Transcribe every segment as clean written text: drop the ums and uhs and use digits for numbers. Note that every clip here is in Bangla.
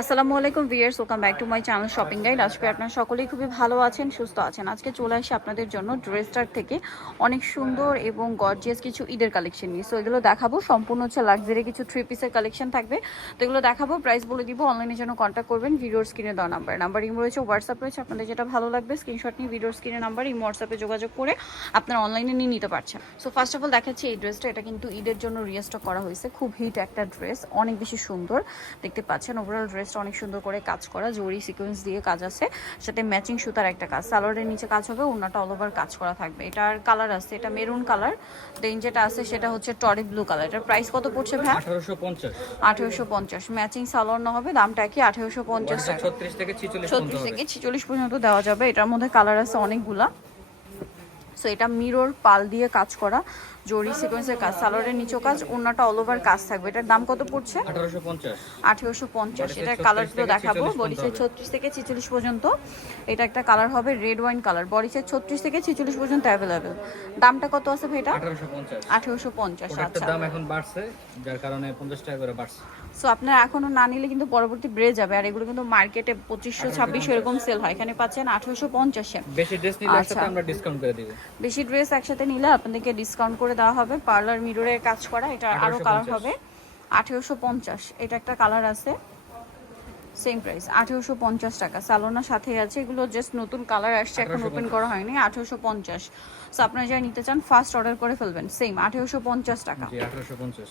আসসালামু আলাইকুম viewers, welcome back to my channel shopping guide. আজকে আপনারা সকলেই খুবই ভালো আছেন, সুস্থ আছেন। আজকে চলে আসি আপনাদের জন্য ড্রেসটার থেকে অনেক সুন্দর এবং গর্জিয়াস কিছু ঈদের কালেকশন নিয়ে। সো এগুলো দেখাবো, সম্পূর্ণ হচ্ছে লাক্সারি কিছু থ্রি পিসের কালেকশন থাকবে। তো এগুলো দেখাবো, প্রাইস বলে দিব। অনলাইনের জন্য কন্ট্যাক্ট করবেন ভিডিওর স্ক্রিনে দেওয়া নাম্বার ইমো রয়েছে, হোয়াটসঅ্যাপ রয়েছে। আপনাদের যেটা ভালো লাগবে স্ক্রিনশট নিয়ে ভিডিওর স্ক্রিনে নাম্বার ইমো হোয়াটসঅ্যাপে যোগাযোগ করে আপনারা অনলাইনে নিয়ে নিতে পারছেন। সো ফার্স্ট অফ অল দেখাচ্ছি এই ড্রেসটা। এটা কিন্তু ঈদের জন্য রিস্টক করা হয়েছে, খুব হিট একটা ড্রেস, অনেক বেশি সুন্দর দেখতে পাচ্ছেন। ওভারঅল ড্রেসটা অনেক সুন্দর করে কাজ করা, জরি সিকোয়েন্স দিয়ে কাজ আছে, সাথে ম্যাচিং সুতার একটা কাজ। সালোয়ারের নিচে কাজ হবে, ওড়নাটা অল ওভার কাজ করা থাকবে। এটার কালার আছে, এটা মেরুন কালার। দেন যেটা আছে সেটা হচ্ছে টরি ব্লু কালার। এটার প্রাইস কত পড়ছে ভাই? 1850। 1850 ম্যাচিং সালোয়ার না হবে, দামটা কি? 1850 টাকা। 36 থেকে 46 36 থেকে 46 পর্যন্ত দেওয়া যাবে। এটার মধ্যে কালার আছে অনেকগুলা। সো এটা মিরর পাল দিয়ে কাজ করা, জরি সিকোয়েন্সের কাজ, সালোয়ারের নিচেও কাজ, ওড়নাটা অল ওভার কাজ থাকবে। এটার দাম কত পড়ছে? 1850। 1850। এটার কালারগুলো দেখাবো, বডি সাইজ 36 থেকে 46 পর্যন্ত। এটা একটা কালার হবে red wine colour, body size 36 থেকে 46 পর্যন্ত অ্যাভেলেবেল। দামটা কত আছে ভাই এটা? 1850। 1850। আচ্ছা, দাম এখন বাড়ছে, যার কারণে 50 টাকা করে বাড়ছে। সো আপনারা এখনো না নিলে কিন্তু পরবর্তী বেড়ে যাবে। আর এগুলো কিন্তু মার্কেটে 2500 2600 এরকম সেল হয়, এখানে পাচ্ছেন 1850-এ। বেশি ড্রেস নিলে একসাথে আমরা ডিসকাউন্ট করে দিব। বেশি ড্রেস একসাথে নিলে আপনাদেরকে ডিসকাউন্ট করে দেওয়া হবে। পার্লার মিররের কাজ করা, এটা আরো কালার হবে। 1850। এটা একটা কালার আছে, সেম প্রাইস 1850 টাকা। সালোনার সাথে আছে, এগুলো জাস্ট নতুন কালার আসছে, এখন ওপেন করা হয়নি। 1850। সো আপনারা যারা নিতে চান ফার্স্ট অর্ডার করে ফেলবেন। সেম 1850 টাকা। জি 1850।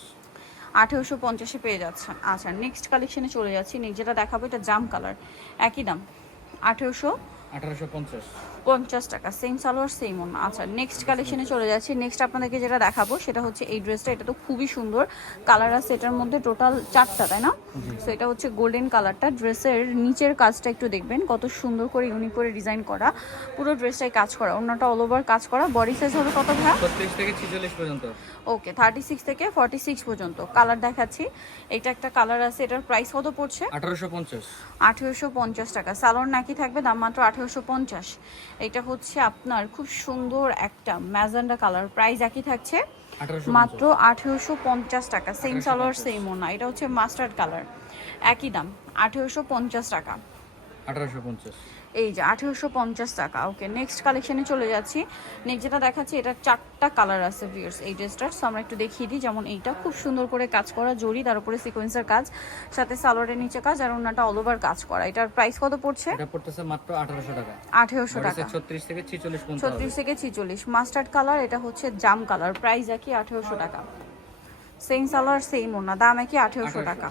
1850-এ পেয়ে যাচ্ছেন। আচ্ছা, নেক্সট কালেকশনে চলে যাচ্ছি। নেক্সট যেটা দেখাবো এটা জাম কালার, একই দাম 1850 টাকা। সেম সালোয়ার সেম ওড়না। আচ্ছা, নেক্সট কালেকশনে চলে যাচ্ছি। নেক্সট আপনাদেরকে যেটা দেখাবো সেটা হচ্ছে এই ড্রেসটা। এটা তো খুবই সুন্দর কালার আছে, এটার মধ্যে টোটাল 4টা, তাই না? সো এটা হচ্ছে গোল্ডেন কালারটা। ড্রেসের নিচের কাজটা একটু দেখবেন, কত সুন্দর করে ইউনিক করে ডিজাইন করা, পুরো ড্রেসটাই কাজ করা, ওড়নাটা অল ওভার কাজ করা। বডি সাইজ হবে কত ভাই? 36 থেকে 46 পর্যন্ত। ওকে, 36 থেকে 46 পর্যন্ত। কালার দেখাচ্ছি, এটা একটা কালার আছে। এটার প্রাইস কত পড়ছে? 1850। 1850 টাকা। সালোয়ার নাকি থাকবে, দাম মাত্র 1850। এটা হচ্ছে আপনার খুব সুন্দর একটা ম্যাজেন্ডা কালার, প্রাইস একই থাকছে মাত্র 1850 টাকা। সেম সালোয়ার সেম ওনা। এটা হচ্ছে মাস্টার্ড কালার, একই দাম 1850 টাকা। 1850। এই যে 1850 টাকা। ওকে, নেক্সট কালেকশনে চলে যাচ্ছি। নেক্সট যেটা দেখাচ্ছি, এটা 4টা কালার আছে ভিউয়ার্স এই ড্রেসটার। সো আমরা একটু দেখিয়ে দিই। যেমন এইটা খুব সুন্দর করে কাজ করা, জরি, তার উপরে সিকোয়েন্সের কাজ, সাথে সালোয়ারের নিচে কাজ, আর ওনাটা অল ওভার কাজ করা। এটার প্রাইস কত পড়ছে? এটা পড়তেছে মাত্র 1800 টাকা। 1800 টাকা। 36 থেকে 46 পর্যন্ত। 36 থেকে 46 মাস্টার্ড কালার। এটা হচ্ছে জাম কালার, প্রাইস একই 1800 টাকা। সেম সালোয়ার সেম ওনা, দাম একই 1800 টাকা।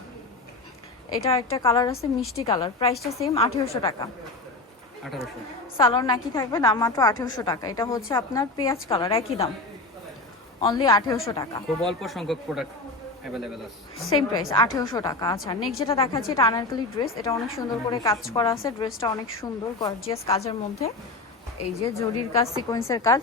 এটা একটা কালার আছে মিষ্টি কালার, প্রাইসটা সেম 1800 টাকা। 1800। সালোয়ার নাকি থাকবে, দাম মাত্র 1800 টাকা। এটা হচ্ছে আপনার পেঁয়াজ কালার, একই দাম, অনলি 1800 টাকা। খুব অল্প সংখ্যক প্রোডাক্ট अवेलेबल আছে। সেম প্রাইস 1800 টাকা। আচ্ছা, নেক্সট যেটা দেখাচ্ছি এটা আনারকলি ড্রেস। এটা অনেক সুন্দর করে কাজ করা আছে, ড্রেসটা অনেক সুন্দর গর্জিয়াস কাজের মধ্যে। এই যে জরির কাজ, সিকোয়েন্সের কাজ,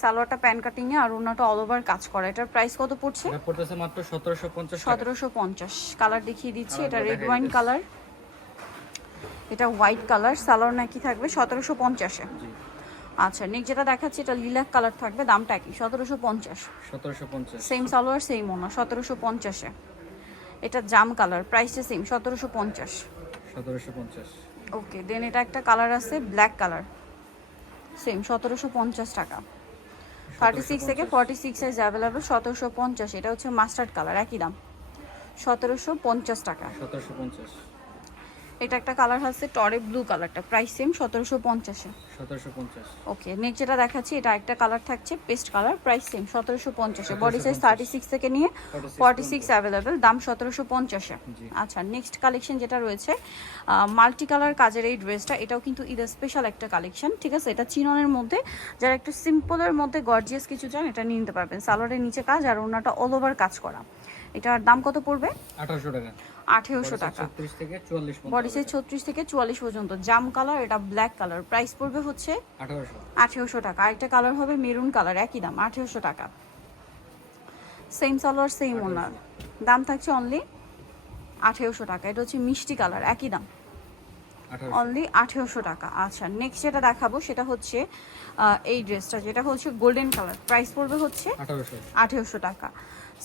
সালোয়ারটা প্যান কাটিং এ, আর ওনাটা অল ওভার কাজ করা। এটার প্রাইস কত পড়ছে? এটা পড়তেছে মাত্র 1750 টাকা। 1750। কালার দেখিয়ে দিচ্ছি, এটা রেড ওয়াইন কালার, এটা হোয়াইট কালার। সালোয়ার নাকি থাকবে 1750-এ। জি। আচ্ছা, নেক্সট যেটা দেখাচ্ছি এটা লিলাক কালার থাকবে, দামটা কি? 1750। 1750। সেম সালোয়ার সেম ওনা, 1750-এ। এটা জাম কালার, প্রাইসটা সেম 1750। 1750। ওকে, দেন এটা একটা কালার আছে ব্ল্যাক কালার, সেম 1750 টাকা। 36 থেকে 46 সাইজ অ্যাভেলেবল, 1750। এটা হচ্ছে মাস্টার্ড কালার, একই দাম 1750 টাকা। 1750। এটা একটা কালার আছে টরে ব্লু কালারটা, প্রাইস সেম 1750-এ। 1750। ওকে, নেক্সট যেটা দেখাচ্ছি এটা একটা কালার থাকছে পেস্ট কালার, প্রাইস সেম 1750-এ। বডি সাইজ 36 থেকে নিয়ে 46 অ্যাভেলেবেল, দাম 1750-এ। আচ্ছা, নেক্সট কালেকশন যেটা রয়েছে মাল্টি কালার কাজের এই ড্রেসটা, এটাও কিন্তু ঈদ স্পেশাল একটা কালেকশন, ঠিক আছে? এটা চিননের মধ্যে, যারা একটু সিম্পলের মধ্যে গর্জিয়াস কিছু চান এটা নিয়ে নিতে পারবেন। সালোয়ারের নিচে কাজ আর ওনাটা অল ওভার কাজ করা। এটার দাম কত পড়বে? 1800 টাকা। 1800 টাকা। 36 থেকে 44 পর্যন্ত। বডি সাইজ 36 থেকে 44 পর্যন্ত। জাম কালার, এটা ব্ল্যাক কালার, প্রাইস পড়বে হচ্ছে 1800 টাকা। আরেকটা কালার হবে মেরুন কালার, একই দাম 1800 টাকা। সেম সালোয়ার সেম ওনার, দাম থাকছে অনলি 1800 টাকা। এটা হচ্ছে মিষ্টি কালার, একই দাম, অনলি 1800 টাকা। আচ্ছা, নেক্সট যেটা দেখাবো সেটা হচ্ছে এই ড্রেসটা, যেটা হচ্ছে গোল্ডেন কালার, প্রাইস পড়বে হচ্ছে 1800 টাকা।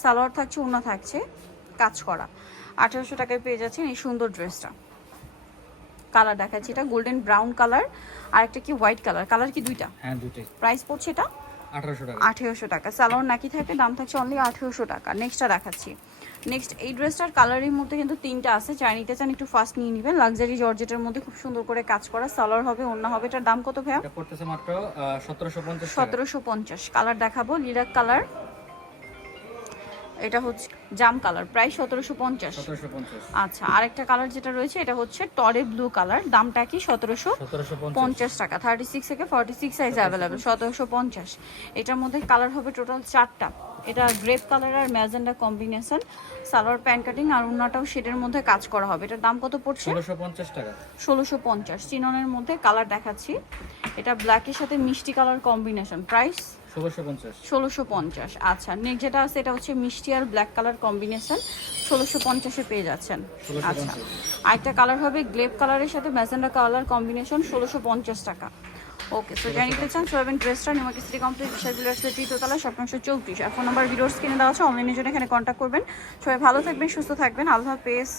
সালোয়ার থাকছে, ওড়না থাকছে কাজ করা। 1800 টাকায় পেয়ে যাচ্ছেন এই সুন্দর ড্রেসটা। কালার দেখাচ্ছি, এটা গোল্ডেন ব্রাউন কালার আর একটা কি হোয়াইট কালার। কালার কি দুইটা? হ্যাঁ দুটোই। প্রাইস পড়ছে এটা 1800 টাকা। 1800 টাকা। সালোয়ার নাকি থাকে, দাম থাকছে অনলি 1800 টাকা। নেক্সটটা দেখাচ্ছি। নেক্সট এই ড্রেসটার কালারের মধ্যে কিন্তু তিনটা আছে, যারা নিতে চান একটু ফাস্ট নিয়ে নেবেন। লাক্সারি জর্জেটের মধ্যে খুব সুন্দর করে কাজ করা, সালোয়ার হবে, ওড়না হবে। এটার দাম কত ভাইয়া? এটা পড়তেছে মাত্র 1750 টাকা। 1750। কালার দেখাবো, লিলাক কালার, এটা হচ্ছে জাম কালার, প্রাইস 1750। 1750। আচ্ছা, আরেকটা কালার যেটা রয়েছে এটা হচ্ছে টরে ব্লু কালার, দামটা কি 1750 টাকা। 36 থেকে 46 সাইজ অ্যাভেলেবেল, 1750। এটার মধ্যে কালার হবে টোটাল 4টা। এটা গ্রেপ কালার আর magenta combination, salwar pant cutting আর ওড়নাটাও শেডের মধ্যে কাজ করা হবে। এটার দাম কত পড়ছে? 1650 টাকা। 1650। চিননের মধ্যে কালার দেখাচ্ছি, এটা ব্ল্যাকের সাথে মিষ্টি কালার কম্বিনেশন, প্রাইস 1650। 1650। আচ্ছা, নেক্সট যেটা আছে এটা হচ্ছে মিষ্টি আর ব্ল্যাক কালার কম্বিনেশন, 1650-এ পেয়ে যাচ্ছেন। আচ্ছা, 1650। আরেকটা কালার হবে গ্লেপ কালারের সাথে ম্যাজেন্ডা কালার কম্বিনেশন, 1650 টাকা। ওকে, সো যারা নিতে চান সোয়াবিন ড্রেসটা নিউমার্ক সিটি কমপ্লেক্স বিশাল বিলাসে তৃতীয়তলা, শপ নম্বর 34। আর ফোন নাম্বার ভিডিওস কিনে দেওয়া আছে, অনলাইনের জন্য এখানে কন্ট্যাক্ট করবেন। সবাই ভালো থাকবেন, সুস্থ থাকবেন, আল্লাহ হাফেজ।